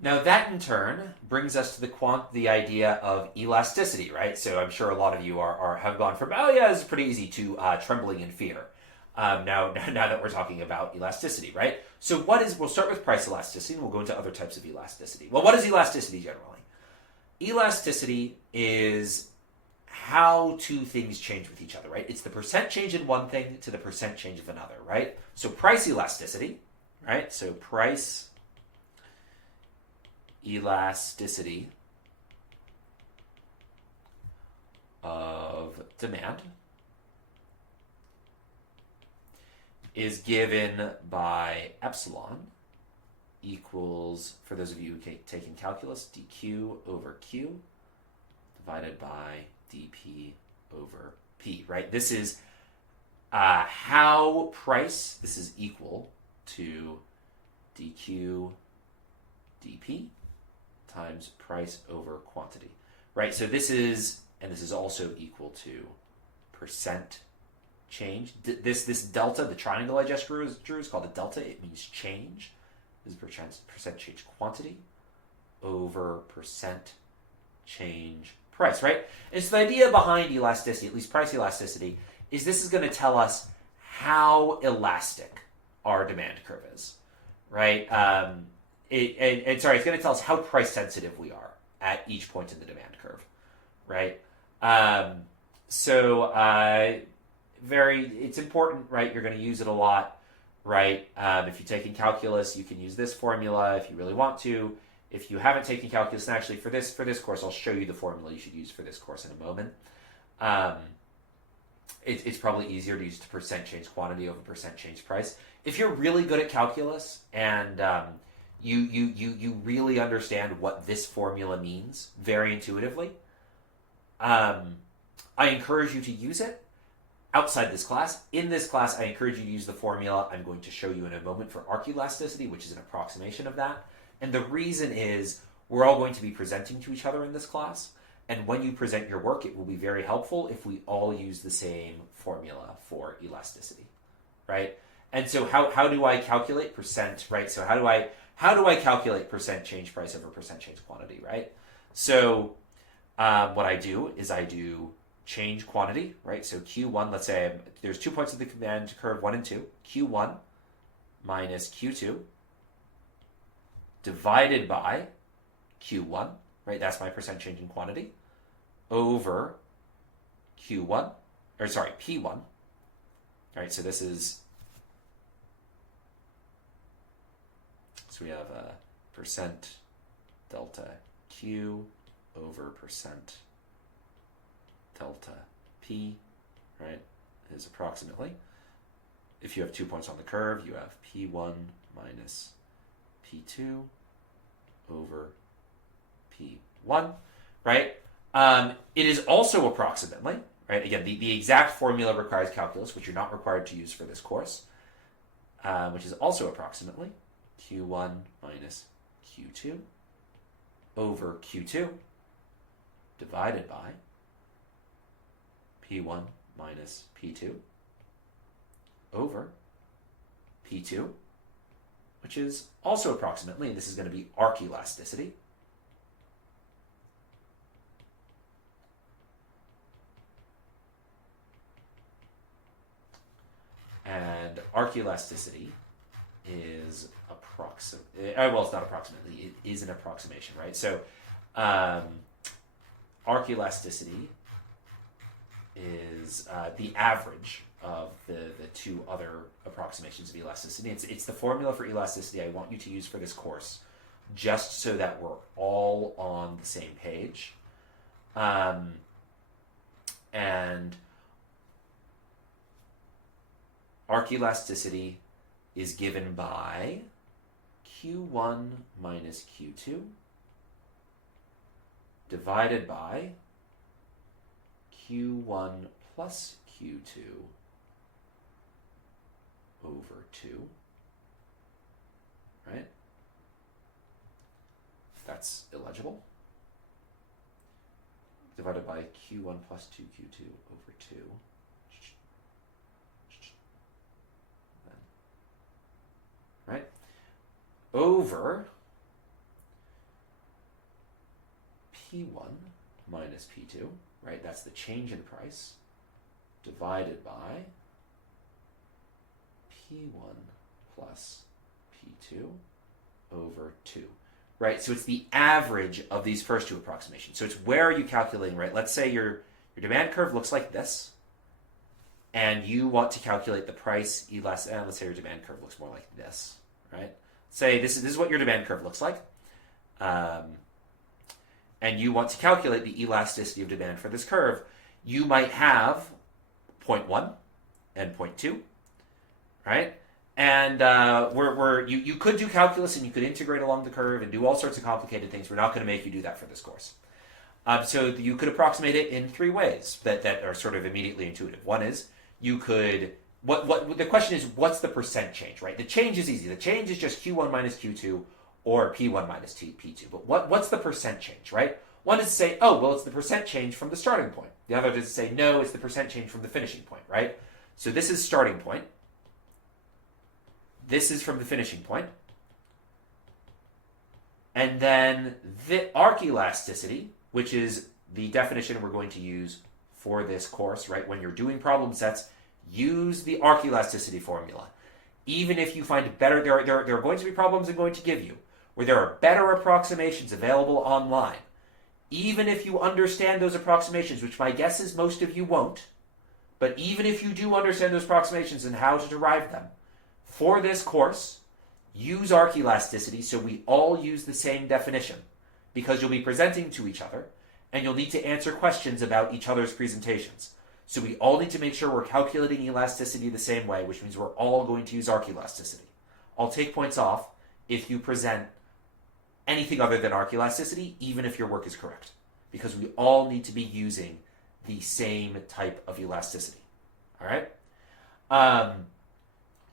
Now that in turn brings us to the idea of elasticity, right? So I'm sure a lot of you have gone from, oh yeah, this is pretty easy, to trembling in fear. Now that we're talking about elasticity, right? So we'll start with price elasticity and we'll go into other types of elasticity. Well, what is elasticity generally? Elasticity is how two things change with each other, right? It's the percent change in one thing to the percent change of another, right? So price elasticity, right? So price elasticity of demand is given by epsilon equals, for those of you who taking calculus, dq over q divided by dp over p, right? This is how price, this is equal to dq dp times price over quantity, right? So this is also equal to percent change. This delta, the triangle I just drew is called a delta. It means change. This is percent change quantity over percent change price, right? And so the idea behind elasticity, at least price elasticity, is this is going to tell us how elastic our demand curve is, right? It's going to tell us how price sensitive we are at each point in the demand curve, right? It's important, right? You're going to use it a lot, right? If you're taking calculus, you can use this formula if you really want to. If you haven't taken calculus, and actually for this course, I'll show you the formula you should use for this course in a moment. It's probably easier to use percent change quantity over percent change price. If you're really good at calculus and you really understand what this formula means very intuitively, I encourage you to use it outside this class. In this class, I encourage you to use the formula I'm going to show you in a moment for arc elasticity, which is an approximation of that. And the reason is we're all going to be presenting to each other in this class. And when you present your work, it will be very helpful if we all use the same formula for elasticity, right? And so how do I calculate percent, right? So how do I calculate percent change price over percent change quantity, right? So what I do is I do change quantity, right? So Q1, let's say there's 2 points of the demand curve, 1 and 2. Q1 minus Q2 divided by Q1, right? That's my percent change in quantity, over Q1, P1. All right, so this is, so we have a percent delta Q over percent delta P, right, is approximately, if you have 2 points on the curve, you have P1 minus P2 over P1, right? It is also approximately, right? Again, the exact formula requires calculus, which you're not required to use for this course, which is also approximately Q1 minus Q2 over Q2 divided by P1 minus P2 over P2, which is also approximately, and this is going to be arc elasticity, and arc elasticity is it's not approximately, it is an approximation, right? So arc elasticity is the average of the two other approximations of elasticity. It's the formula for elasticity I want you to use for this course, just so that we're all on the same page. And arc elasticity is given by Q1 minus Q2 divided by Q1 plus Q2 over 2, right? That's illegible. Divided by Q1 plus 2Q2 over 2. Right? Over P1 minus P2, right? That's the change in price divided by P1 plus P2 over 2, right? So it's the average of these first two approximations. So it's where are you calculating, right? Let's say your demand curve looks like this, and you want to calculate the price elasticity. Let's say your demand curve looks more like this, right? Say this is what your demand curve looks like. And you want to calculate the elasticity of demand for this curve. You might have 0.1 and 0.2, right? And you could do calculus and you could integrate along the curve and do all sorts of complicated things. We're not going to make you do that for this course. So you could approximate it in three ways that are sort of immediately intuitive. One is you could, the question is, what's the percent change, right? The change is easy. The change is just Q1 minus Q2 or P1 minus P2. But what's the percent change, right? One is to say, oh, well, it's the percent change from the starting point. The other is to say, no, it's the percent change from the finishing point, right? So this is starting point. This is from the finishing point. And then the arc elasticity, which is the definition we're going to use for this course, right? When you're doing problem sets, use the arc elasticity formula. Even if you find better, there are going to be problems I'm going to give you where there are better approximations available online. Even if you understand those approximations, which my guess is most of you won't, but even if you do understand those approximations and how to derive them, for this course, use arc elasticity so we all use the same definition, because you'll be presenting to each other and you'll need to answer questions about each other's presentations. So we all need to make sure we're calculating elasticity the same way, which means we're all going to use arc elasticity. I'll take points off if you present anything other than arc elasticity, even if your work is correct, because we all need to be using the same type of elasticity. All right?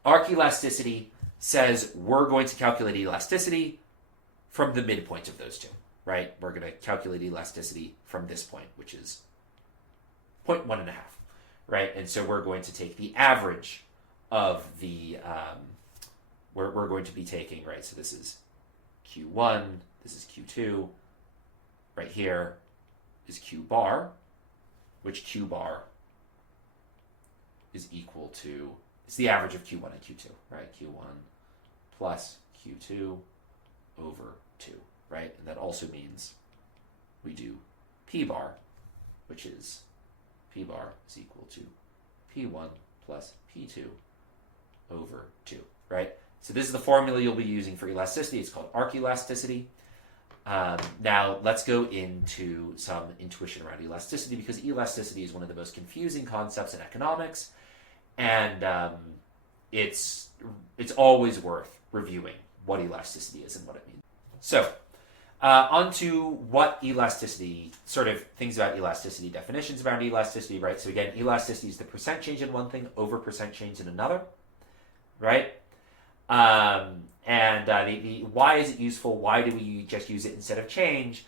Arc elasticity says we're going to calculate elasticity from the midpoint of those two, right? We're going to calculate elasticity from this point, which is 0.1.5, right? And so we're going to take the average of the, we're going to be taking, right? So this is Q1, this is Q2, right here is Q bar, which Q bar is equal to, it's the average of Q1 and Q2, right? Q1 plus Q2 over 2, right? And that also means we do P bar, which is P bar is equal to P1 plus P2 over 2, right? So this is the formula you'll be using for elasticity. It's called arc elasticity. Now let's go into some intuition around elasticity, because elasticity is one of the most confusing concepts in economics, and it's always worth reviewing what elasticity is and what it means. So on to what elasticity, sort of things about elasticity, definitions around elasticity, right? So again, elasticity is the percent change in one thing over percent change in another, right? The why is it useful? Why do we just use it instead of change?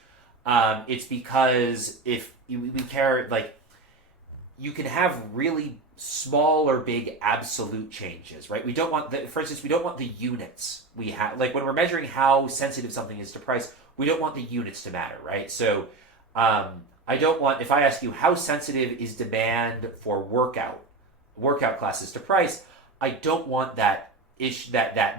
It's because if we care, like, you can have really small or big absolute changes, right? We don't want for instance, we don't want the units we have, like when we're measuring how sensitive something is to price, we don't want the units to matter, right? So I don't want, if I ask you how sensitive is demand for workout classes to price, I don't want that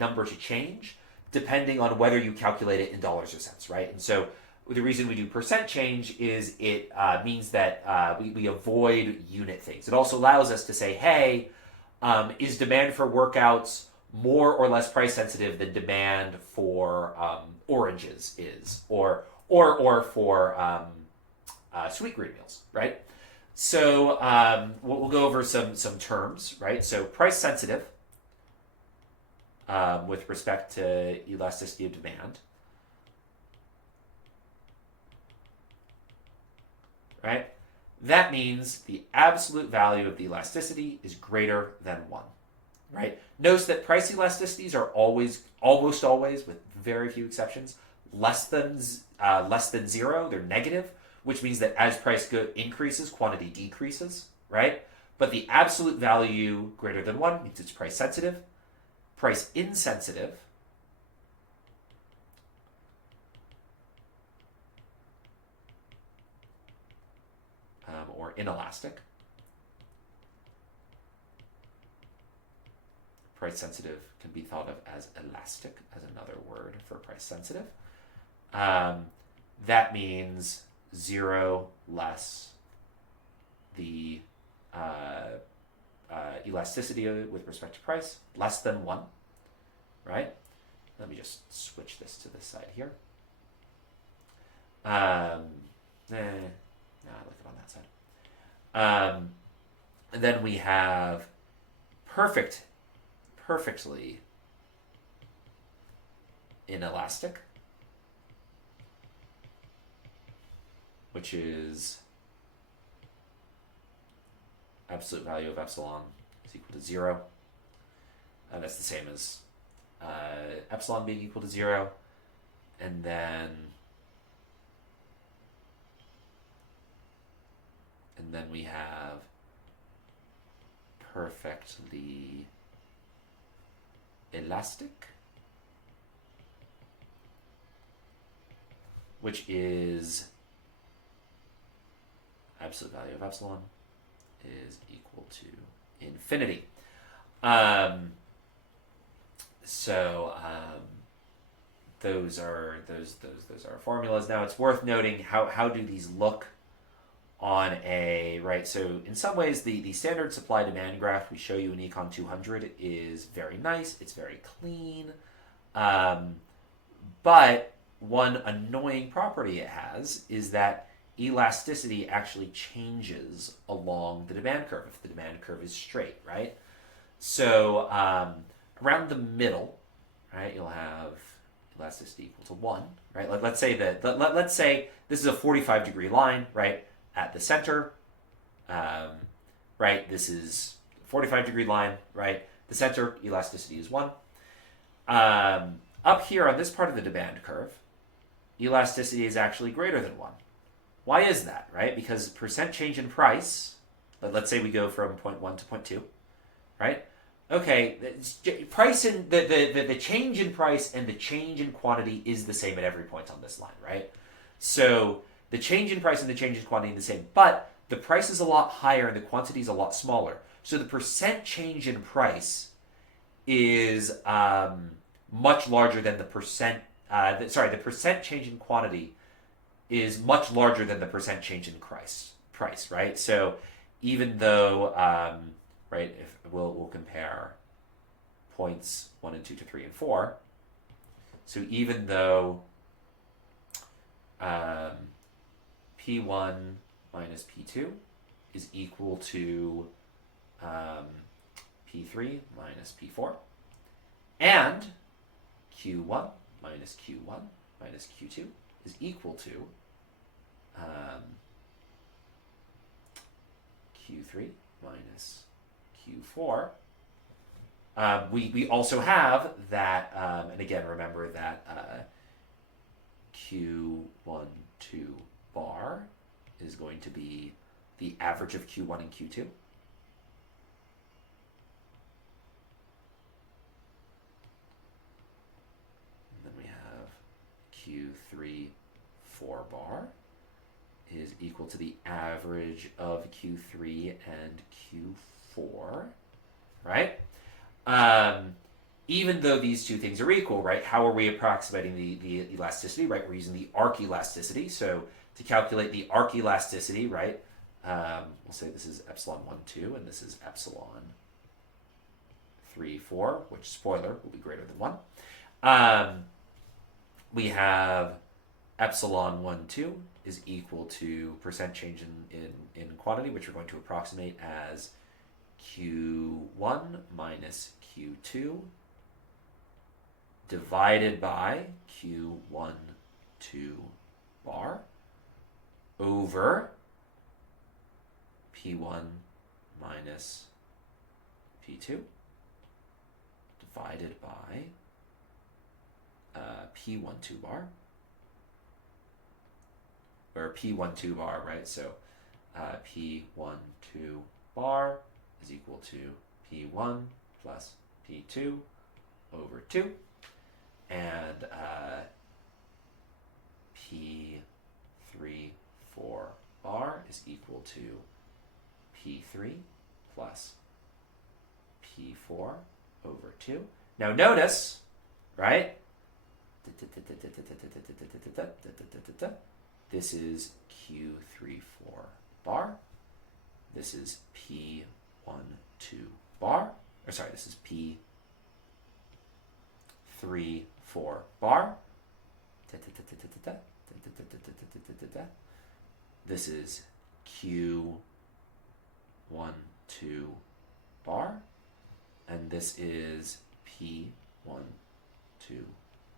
number to change depending on whether you calculate it in dollars or cents, right? And so the reason we do percent change is it means that we avoid unit things. It also allows us to say, hey, is demand for workouts more or less price sensitive than demand for oranges is, or for sweet green meals, right? So we'll go over some terms, right? So price sensitive with respect to elasticity of demand, right? That means the absolute value of the elasticity is greater than 1, right? Notice that price elasticities are always, almost always, with very few exceptions, less than 0. They're negative, which means that as price increases, quantity decreases, right? But the absolute value greater than 1 means it's price sensitive. Price insensitive inelastic. Price sensitive can be thought of as elastic, as another word for price sensitive. That means 0 less the elasticity with respect to price, less than 1, right? Let me just switch this to this side here. Look on that side. And then we have perfectly inelastic, which is absolute value of epsilon is equal to 0. That's the same as epsilon being equal to 0. And then we have perfectly elastic, which is absolute value of epsilon is equal to infinity. Those are our formulas. Now it's worth noting how do these look on a, right? So in some ways the standard supply demand graph we show you in Econ 200 is very nice. It's very clean. But one annoying property it has is that elasticity actually changes along the demand curve if the demand curve is straight, right? So around the middle, right, you'll have elasticity equal to 1, right? Let's say let's say this is a 45-degree line, right? At the center, right? This is a 45-degree line, right? The center elasticity is 1. Up here on this part of the demand curve, elasticity is actually greater than 1. Why is that, right? Because percent change in price, let's say we go from point 1 to point 2, right? Okay, price in the change in price and the change in quantity is the same at every point on this line, right? So the change in price and the change in quantity are the same, but the price is a lot higher and the quantity is a lot smaller. So the percent change in price is much larger than the percent. The percent change in quantity is much larger than the percent change in price, right? So even though, right, if we'll compare points 1 and 2 to 3 and 4. So even though P1 minus P2 is equal to P3 minus P4, and Q1 minus Q1 minus Q2 is equal to Q3 minus Q4. We also have that, and again, remember that Q1, 2 bar is going to be the average of Q1 and Q2. And then we have Q3, 4 bar is equal to the average of Q3 and Q4, right? Even though these two things are equal, right? How are we approximating the elasticity, right? We're using the arc elasticity. So to calculate the arc elasticity, right? We'll say this is epsilon 1, 2, and this is epsilon 3, 4, which, spoiler, will be greater than 1. We have epsilon 1, 2 is equal to percent change in quantity, which we're going to approximate as Q1 minus Q2 divided by Q1, 2 bar over P1 minus P2 divided by P1, 2 bar, or P1, 2 bar, right? So P1, 2 bar is equal to P1 plus P2 over 2, and P3, 4 bar is equal to P3 plus P4 over 2. Now notice, right? This is Q34 bar. This is P12 bar. Or sorry, this is P34 bar. This is Q12 bar. And this is P12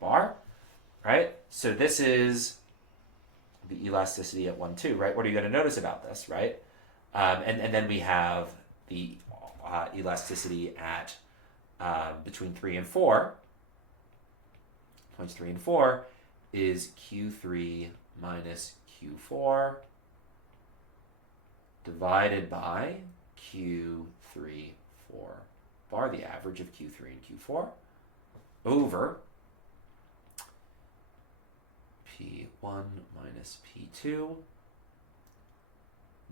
bar, right? So this is the elasticity at 1, 2, right? What are you going to notice about this, right? And then we have the elasticity at between 3 and 4. Points 3 and 4 is Q3 minus Q4 divided by Q3, 4 bar, the average of Q3 and Q4, over P1 minus P2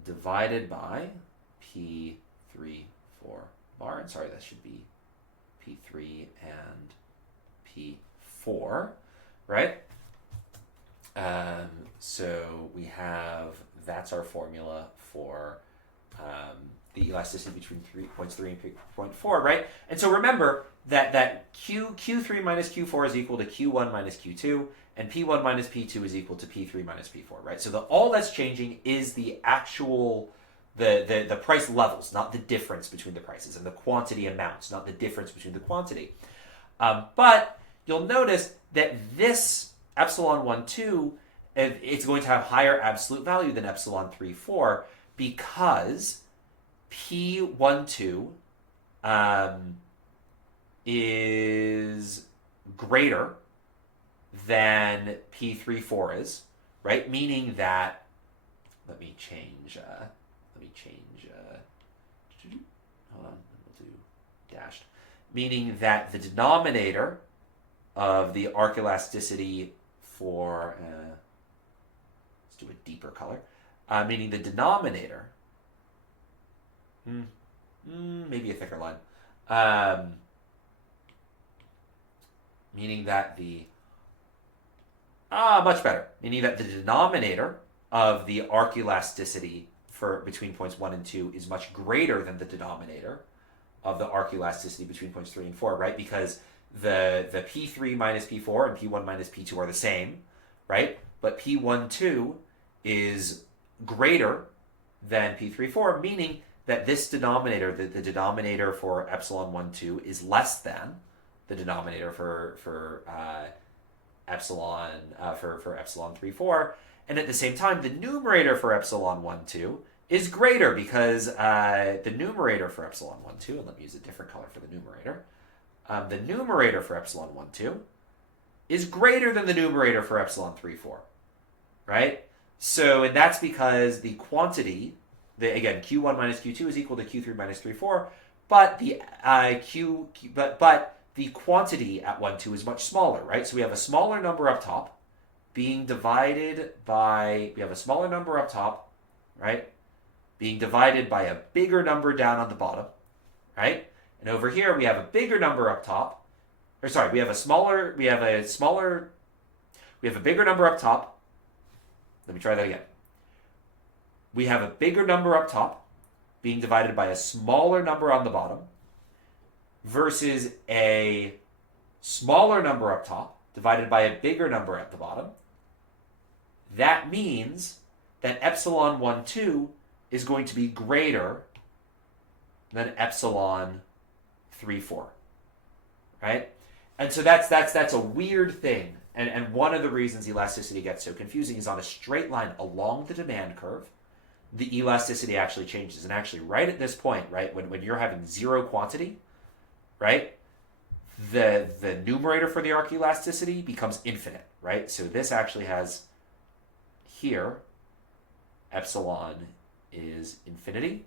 divided by P3, 4 bar. And sorry, that should be P3 and P4, right? So we have, that's our formula for the elasticity between points 3 and point 4, right? And so remember that Q3 minus Q4 is equal to Q1 minus Q2, and P1 minus P2 is equal to P3 minus P4, right? So all that's changing is the actual, the price levels, not the difference between the prices, and the quantity amounts, not the difference between the quantity. But you'll notice that this epsilon 1, 2, it's going to have higher absolute value than epsilon 3, 4, because P1, 2 is greater than P3, 4 is, right? Meaning that, let me change, hold on, we'll do dashed. Meaning that the denominator of the arc elasticity for, let's do a deeper color, meaning the denominator, maybe a thicker line, meaning that the, much better, meaning that the denominator of the arc elasticity for between points 1 and 2 is much greater than the denominator of the arc elasticity between points 3 and 4, right? Because the P3 minus P4 and P1 minus P2 are the same, right? But P1, 2 is greater than P3, 4, meaning that this denominator, the denominator for epsilon 1, 2 is less than the denominator for epsilon 3, 4. And at the same time, the numerator for epsilon 1, 2 is greater because the numerator for epsilon 1, 2, and let me use a different color for the numerator. The numerator for epsilon 1, 2 is greater than the numerator for epsilon 3, 4, right? So, and that's because the quantity, again, Q1 minus Q2 is equal to Q3 minus 3, 4, but the the quantity at 1, 2 is much smaller, right? So we have a smaller number up top being divided by, we have a smaller number up top, right? Being divided by a bigger number down on the bottom, right? And over here we have a bigger number up top, or sorry, we have a bigger number up top. Let me try that again. We have a bigger number up top being divided by a smaller number on the bottom versus a smaller number up top divided by a bigger number at the bottom. That means that epsilon 1, 2 is going to be greater than epsilon 3, 4, right? And so that's a weird thing. And one of the reasons elasticity gets so confusing is on a straight line along the demand curve, the elasticity actually changes. And actually right at this point, right, when you're having zero quantity, right, the numerator for the arc elasticity becomes infinite, right? So this actually has here, epsilon is infinity.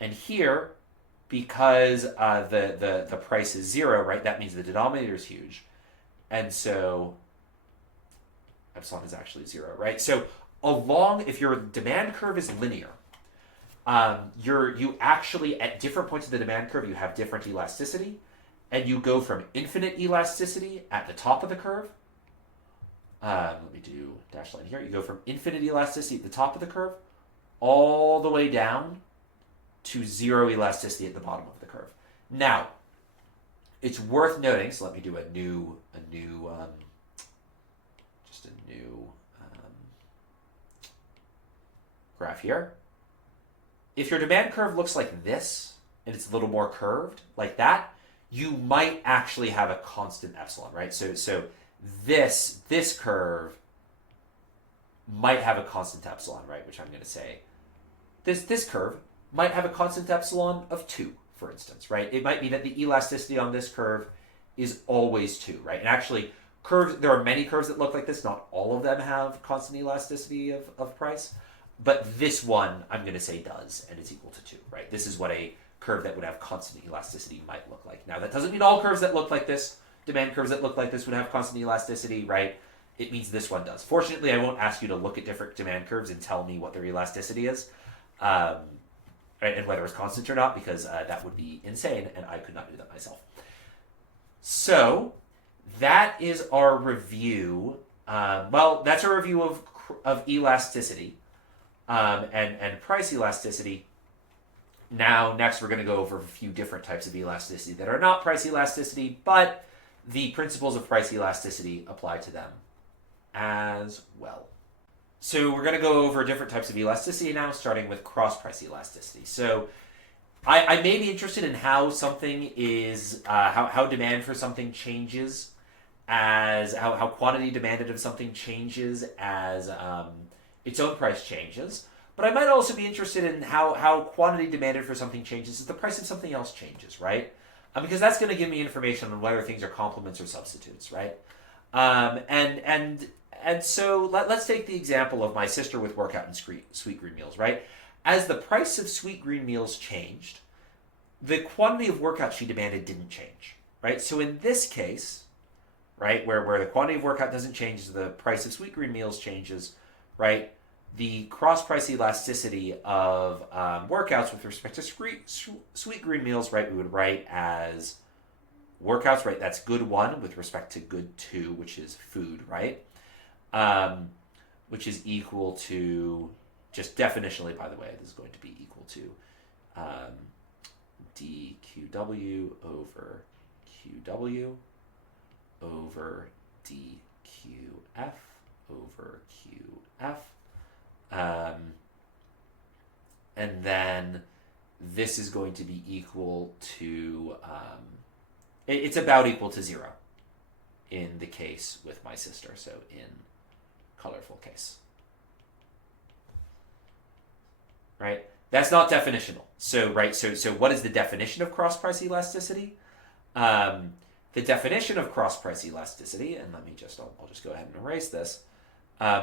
And here, because the price is 0, right, that means the denominator is huge. And so epsilon is actually 0, right? So if your demand curve is linear, you actually, at different points of the demand curve, you have different elasticity, and you go from infinite elasticity at the top of the curve. Let me do dash line here. You go from infinite elasticity at the top of the curve all the way down to zero elasticity at the bottom of the curve. Now, it's worth noting, so let me do a new graph here. If your demand curve looks like this, and it's a little more curved, like that, you might actually have a constant epsilon, right? So this curve might have a constant epsilon, right? Which I'm going to say, this curve might have a constant epsilon of 2, for instance, right? It might be that the elasticity on this curve is always 2, right? And actually, there are many curves that look like this. Not all of them have constant elasticity of price. But this one, I'm going to say does, and it's equal to 2, right? This is what a curve that would have constant elasticity might look like. Now, that doesn't mean all curves that look like this, demand curves that look like this, would have constant elasticity, right? It means this one does. Fortunately, I won't ask you to look at different demand curves and tell me what their elasticity is, right, and whether it's constant or not, because that would be insane, and I could not do that myself. So, that is our review. Well, that's a review of elasticity. And price elasticity. Now, next we're going to go over a few different types of elasticity that are not price elasticity, but the principles of price elasticity apply to them as well. So we're going to go over different types of elasticity now, starting with cross-price elasticity. So I may be interested in how something is, how demand for something changes, as how quantity demanded of something changes as its own price changes. But I might also be interested in how quantity demanded for something changes as the price of something else changes, right? Because that's going to give me information on whether things are complements or substitutes, right? And so let's take the example of my sister with workout and sweet green meals, right? As the price of sweet green meals changed, the quantity of workout she demanded didn't change, right? So in this case, right, where the quantity of workout doesn't change as the price of sweet green meals changes, right, the cross-price elasticity of workouts with respect to sweet green meals, right, we would write as workouts, right, that's good 1 with respect to good 2, which is food, right, which is equal to, just definitionally, by the way, this is going to be equal to dQW over QW over dQF over QF. And then this is going to be equal to, it's about equal to 0 in the case with my sister, so in colorful case. Right? That's not definitional. So, right, so what is the definition of cross-price elasticity? The definition of cross-price elasticity, and I'll just go ahead and erase this,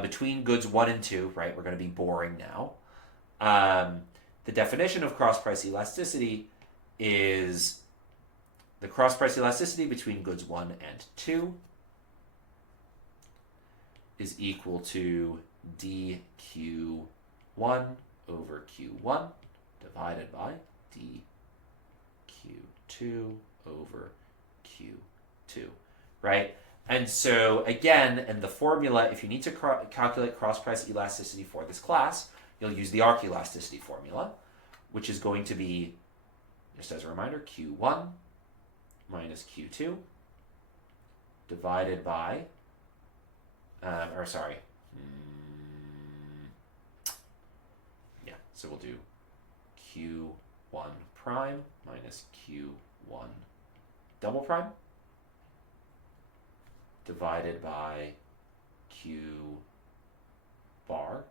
between goods 1 and 2, right, we're going to be boring now. The definition of cross-price elasticity is the cross-price elasticity between goods 1 and 2 is equal to dQ1 over Q1 divided by dQ2 over Q2, right? And so, again, in the formula, if you need to calculate cross-price elasticity for this class, you'll use the arc elasticity formula, which is going to be, just as a reminder, Q1 minus Q2 divided by, so we'll do Q1 prime minus Q1 double prime divided by Q1 bar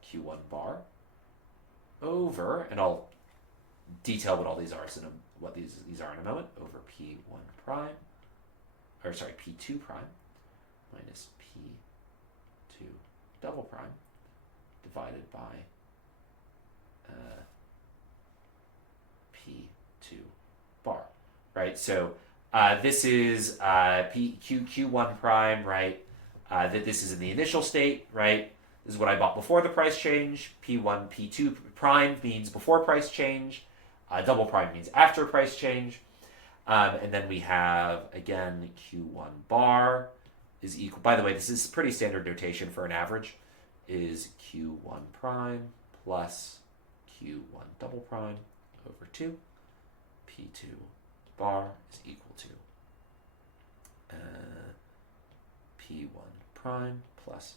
over, and I'll detail what all these are, what these are in a moment, over P1 prime, P2 prime minus P2 double prime divided by P2 bar, right? So this is Q1 prime, right? That this is in the initial state, right? This is what I bought before the price change. P1, P2 prime means before price change. Double prime means after price change. And then we have, again, Q1 bar is equal. By the way, this is pretty standard notation for an average. Is Q1 prime plus Q1 double prime over 2. P2 bar is equal to P1 prime plus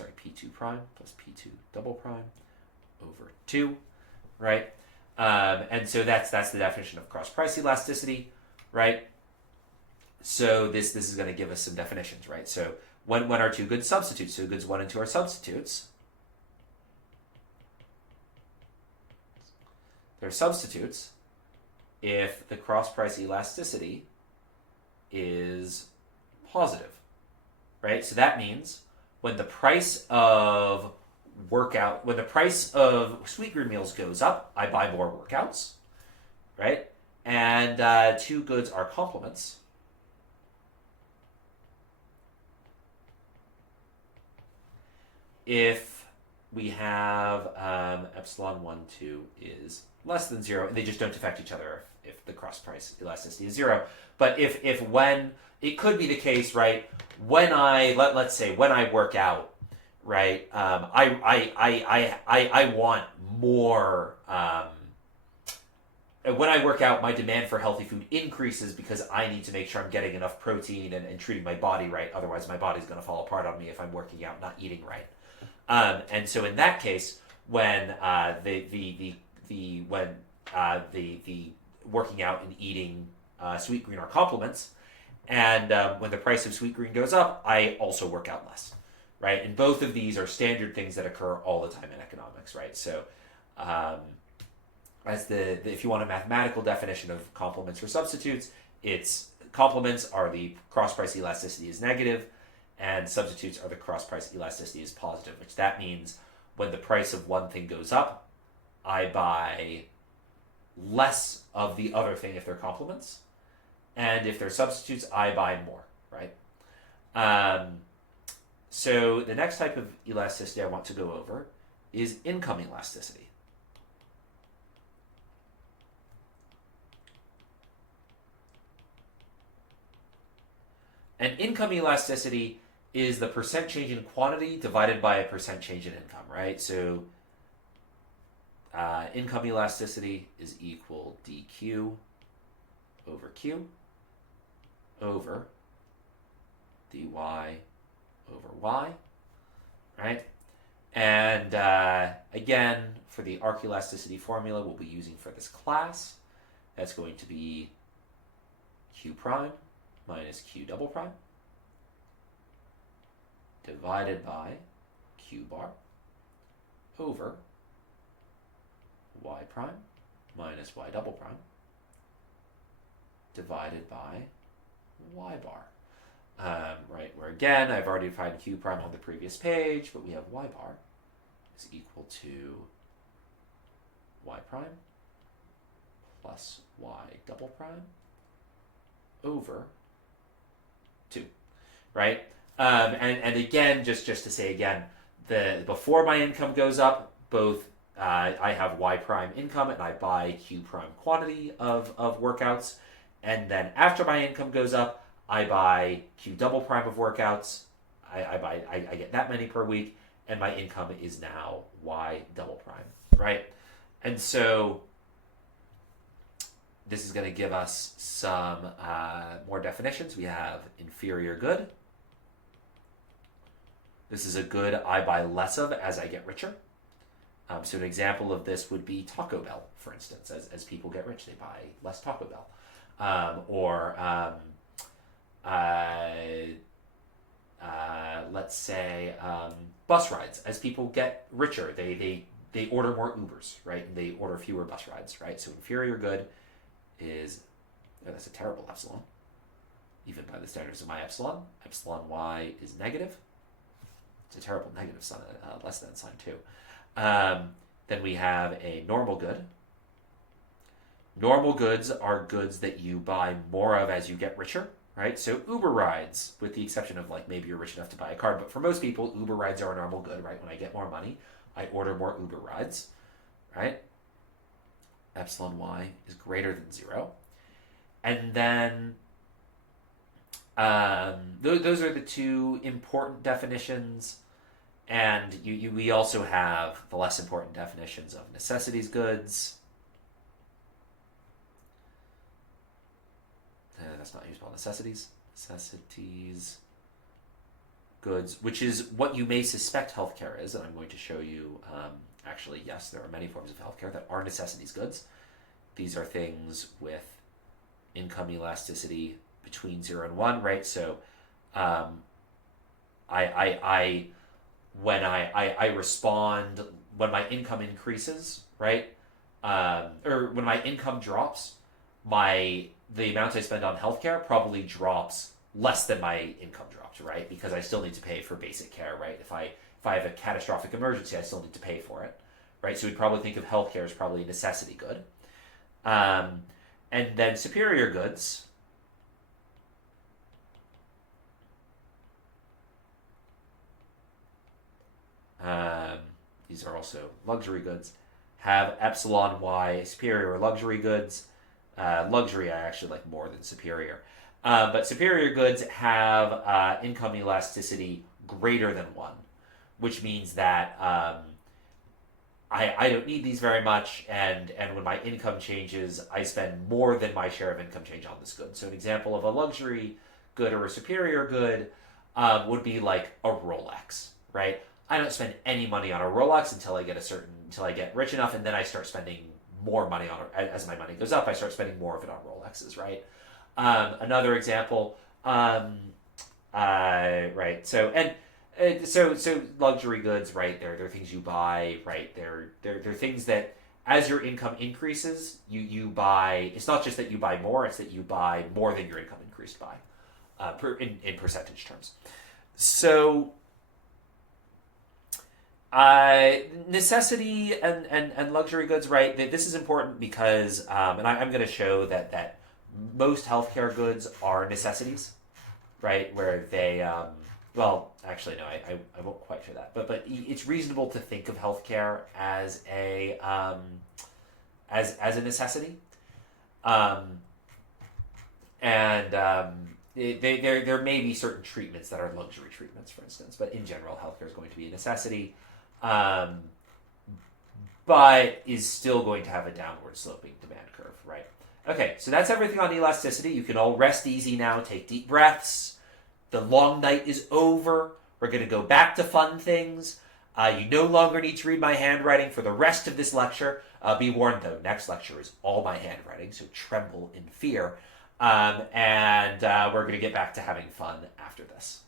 P2 prime plus P2 double prime over 2, right? And so that's the definition of cross price elasticity, right? So this is going to give us some definitions, right? So when are two goods substitutes? So goods 1 and 2 are substitutes. They're substitutes if the cross price elasticity is positive, right? So that means when the price of Sweetgreen meals goes up, I buy more workouts, right? And two goods are complements. If we have epsilon 1, 2 is less than 0, and they just don't affect each other if the cross price elasticity is 0. But if when it could be the case, right? When let's say when I work out, right? I want more. When I work out, my demand for healthy food increases because I need to make sure I'm getting enough protein and treating my body right. Otherwise, my body's going to fall apart on me if I'm working out, not eating right. And so in that case, when the working out and eating Sweetgreen are complements, and when the price of Sweetgreen goes up, I also work out less, right? And both of these are standard things that occur all the time in economics, right? So if you want a mathematical definition of complements or substitutes, it's complements are the cross price elasticity is negative, and substitutes are the cross price elasticity is positive, which that means when the price of one thing goes up, I buy less of the other thing if they're complements, and if they're substitutes, I buy more, right? So the next type of elasticity I want to go over is income elasticity. And income elasticity is the percent change in quantity divided by a percent change in income, right? So income elasticity is equal dq over q over dy over y, right? And again, for the arc elasticity formula we'll be using for this class, that's going to be q prime minus q double prime divided by q bar over y prime minus y double prime divided by y bar. Right, where again, I've already defined q prime on the previous page, but we have y bar is equal to y prime plus y double prime over 2, right? And again, just to say again, before my income goes up, both I have y prime income and I buy q prime quantity of workouts, and then after my income goes up, I buy q double prime of workouts. I get that many per week, and my income is now y double prime, right? And so this is going to give us some more definitions. We have inferior good. This is a good I buy less of as I get richer. So an example of this would be Taco Bell, for instance. As people get rich, they buy less Taco Bell. Let's say bus rides. As people get richer, they order more Ubers, right? And they order fewer bus rides, right? So inferior good is, that's a terrible epsilon, even by the standards of my epsilon. Epsilon y is negative. It's a terrible negative sign, less than sign too. Then we have a normal good. Normal goods are goods that you buy more of as you get richer, right? So Uber rides, with the exception of like maybe you're rich enough to buy a car, but for most people, Uber rides are a normal good, right? When I get more money, I order more Uber rides, right? Epsilon y is greater than 0. And then those are the two important definitions. And we also have the less important definitions of necessities goods. That's not used well. Necessities goods, which is what you may suspect healthcare is. And I'm going to show you, actually, yes, there are many forms of healthcare that are necessities goods. These are things with income elasticity between 0 and 1, right? So when I respond, when my income increases, right? Or when my income drops, the amount I spend on healthcare probably drops less than my income dropped, right? Because I still need to pay for basic care, right? If I have a catastrophic emergency, I still need to pay for it, right? So we'd probably think of healthcare as probably a necessity good. And then superior goods. These are also luxury goods. Have epsilon y superior luxury goods. Luxury I actually like more than superior. But superior goods have income elasticity greater than 1, which means that I don't need these very much, and when my income changes, I spend more than my share of income change on this good. So an example of a luxury good or a superior good would be like a Rolex, right? I don't spend any money on a Rolex until I get rich enough, and then I start spending more money on it. As my money goes up, I start spending more of it on Rolexes, right? Another example, right? So luxury goods, right? They're things you buy, right? They're things that as your income increases, you buy. It's not just that you buy more; it's that you buy more than your income increased by, in percentage terms. So. Necessity and luxury goods, right? This is important because, and I'm going to show that most healthcare goods are necessities, right? Where they, well, actually, no, I won't quite show that, but it's reasonable to think of healthcare as a necessity, there may be certain treatments that are luxury treatments, for instance, but in general, healthcare is going to be a necessity. But is still going to have a downward sloping demand curve, right? Okay, so that's everything on elasticity. You can all rest easy now, take deep breaths. The long night is over. We're going to go back to fun things. You no longer need to read my handwriting for the rest of this lecture. Be warned, though, next lecture is all my handwriting, so tremble in fear. And we're going to get back to having fun after this.